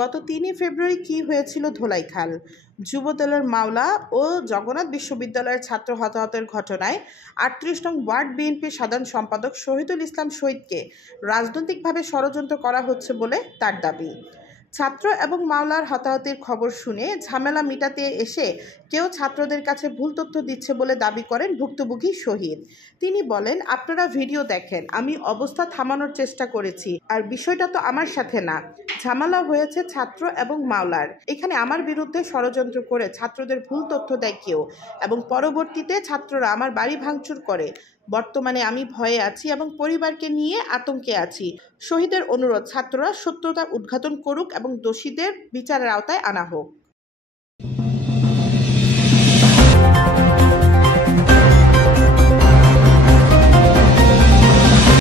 গত ৩ ফেব্রুয়ারি কী হয়েছিল ধোলাইখাল? যুবদলের মাওলা ও জগন্নাথ বিশ্ববিদ্যালয়ের ছাত্র হতাহতের ঘটনায় ৩৮ নং ওয়ার্ড বিএনপির সাধারণ সম্পাদক শহীদুল ইসলাম শহীদকে রাজনৈতিকভাবে ষড়যন্ত্র করা হচ্ছে বলে তার দাবি। ছাত্র এবং মাওলার হতাহতের খবর শুনে ঝামেলা মিটাতে এসে কেউ ছাত্রদের কাছে ভুল তথ্য দিচ্ছে বলে দাবি করেন ভুক্তভোগী শহীদ। তিনি বলেন, আপনারা ভিডিও দেখেন, আমি অবস্থা থামানোর চেষ্টা করেছি, আর বিষয়টা তো আমার সাথে না, ঝামেলা হয়েছে ছাত্র এবং মাওলার। এখানে আমার বিরুদ্ধে ষড়যন্ত্র করে ছাত্রদের ভুল তথ্য দেয় কেউ এবং পরবর্তীতে ছাত্ররা আমার বাড়ি ভাঙচুর করে। বর্তমানে আমি ভয়ে আছি এবং পরিবারকে নিয়ে আতঙ্কে আছি। শহীদের অনুরোধ, ছাত্ররা সত্যতা উদ্ঘাটন করুক এবং দোষীদের বিচারের আওতায় আনা হোক।